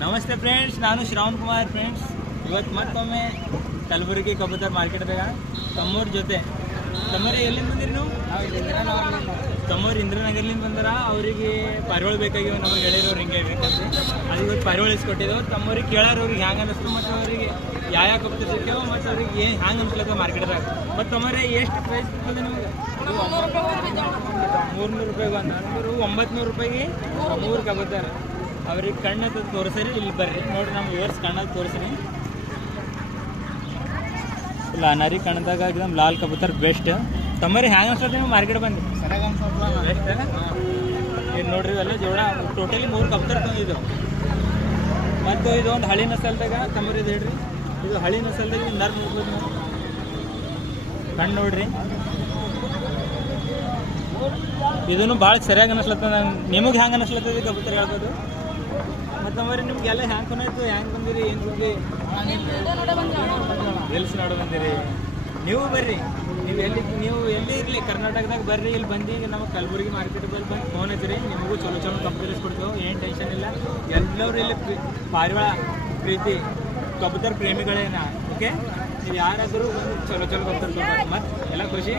ನಮಸ್ತೆ ಫ್ರೆಂಡ್ಸ್ ನಾನು ಶ್ರಾವಣ್ ಕುಮಾರ್ ಫ್ರೆಂಡ್ಸ್ ಇವತ್ತು ಮತ್ತೊಮ್ಮೆ ಕಲಬುರಗಿ ಕಬೂತರ್ ಮಾರ್ಕೆಟ್ದಾಗ ತಮ್ಮೂರ್ ಜೊತೆ. ತಮ್ಮೂರಿ ಎಲ್ಲಿಂದ ಬಂದಿರಿ ನೀವು? ತಮ್ಮೂರು ಇಂದ್ರನಗರ್ಲಿಂದ ಬಂದಾರ? ಅವರಿಗೆ ಪಾರಿವಾಳ ಬೇಕಾಗಿವೆ ನಮಗೆ ಗೆಳೆಯರವ್ರು ಹಿಂಗೆ ಬೇಕಂತ ಅದು ಇವತ್ತು ಪಾರಿವಾಳ ಇಸ್ಕೊಟ್ಟಿದ್ದೆವು ತಮ್ಮವ್ರಿಗೆ ಕೇಳೋರು ಅವ್ರಿಗೆ ಹ್ಯಾಂಗೆ ಅನ್ನಿಸ್ತು ಮತ್ತು ಅವರಿಗೆ ಯಾವ ಯಾವ ಕಬೂತರ್ ಸಿಕ್ಕ್ಯಾವ ಮತ್ತು ಅವ್ರಿಗೆ ಏನು ಹ್ಯಾಂಗೆ ಅನ್ಸ್ಲತ್ತ ಮಾರ್ಕೆಟ್ದಾಗ ಮತ್ತು ತಮ್ಮರೇ ಎಷ್ಟು ಪ್ರೈಸ್ ಸಿಗ್ತದೆ ನಿಮಗೆ? ಮೂರ್ನೂರು ರೂಪಾಯಿಗೆ ಒಂದು. ಅಂದ್ರೆ ಒಂಬತ್ತು ರೂಪಾಯಿಗೆ ಮೂರು ಕಬೂತರ. ಅವ್ರಿಗೆ ಕಣ್ಣು ತೋರಿಸ್ರಿ, ಇಲ್ಲಿ ಬರ್ರಿ. ನೋಡ್ರಿ ನಮ್ಗೆ ವಿವರ್ಸ್ ಕಣ್ಣಲ್ಲಿ ತೋರಿಸ್ರಿ. ಇಲ್ಲ ನರಿ ಕಣ್ಣದಾಗ ಎಕ್ದಮ್ ಲಾಲ್ ಕಬೂತರ್ ಬೆಸ್ಟ್ ತಮ್ಮರಿ ಹ್ಯಾಂಗ ಅನ್ಸತ್ತೆ ನೀವು ಮಾರ್ಕೆಟ್ ಬಂದು? ಬೆಸ್ಟ್ ಏನು ನೋಡ್ರಿ ಅಲ್ಲ ಜೋಡ ಟೋಟಲಿ ಮೂರು ಕಬೂತರ್ ತಂದಿದ್ದು. ಮತ್ತು ಇದು ಒಂದು ಹಳಿ ನಸಲ್ದಾಗ ತಮ್ಮರಿ ಇದು ಹೇಳ್ರಿ. ಇದು ಹಳಿ ನಸಲ್ದಾಗ ಇದು ನರ್ ನಾವು. ಕಣ್ಣು ನೋಡ್ರಿ. ಇದನ್ನು ಭಾಳ ಸರಿಯಾಗಿ ಅನಿಸ್ಲತ್ತದ, ನಿಮಗೆ ಹ್ಯಾಂಗೆ ಅನಿಸ್ಲತ್ತದ ಕಬೂತರ್ ಹೇಳ್ಬೋದು? ಮತ್ತು ನಮ್ಮರಿ ನಿಮ್ಗೆಲ್ಲ ಹ್ಯಾಂಗೆ ಕೊನಾಯ್ತು? ಹ್ಯಾಂಗೆ ಬಂದಿರಿ? ಏನು ಸುದ್ದಿ ಎಲ್ಸ್ ನೋಡ ಬಂದಿರಿ. ನೀವು ಬರ್ರಿ. ನೀವು ಎಲ್ಲಿ ನೀವು ಎಲ್ಲಿ ಇರಲಿ? ಕರ್ನಾಟಕದಾಗ ಬರ್ರಿ, ಇಲ್ಲಿ ಬಂದು ನಮ್ಮ ಕಲಬುರಗಿ ಮಾರ್ಕೆಟ್ ಬಲ್ಲಿ ಬಂದು ಫೋನ್ ಹಚ್ಚಿರಿ. ನಿಮಗೂ ಚಲೋ ಚಲೋ ಕಂಪ್ನೀಸ್ ಕೊಡ್ತೇವೆ. ಏನು ಟೆನ್ಷನ್ ಇಲ್ಲ. ಎಲ್ಲರೂ ಇಲ್ಲಿ ಪ್ರಿ- ಪಾರಿವಾಳ ಪ್ರೀತಿ, ಕಬೂತರ್ ಪ್ರೇಮಿಗಳೇನ ಓಕೆ ನೀವು ಯಾರಾದರೂ ಬಂದು ಚಲೋ ಚಲೋ ಕಬೂತರ್ ಮತ್ತು ಎಲ್ಲ ಖುಷಿ?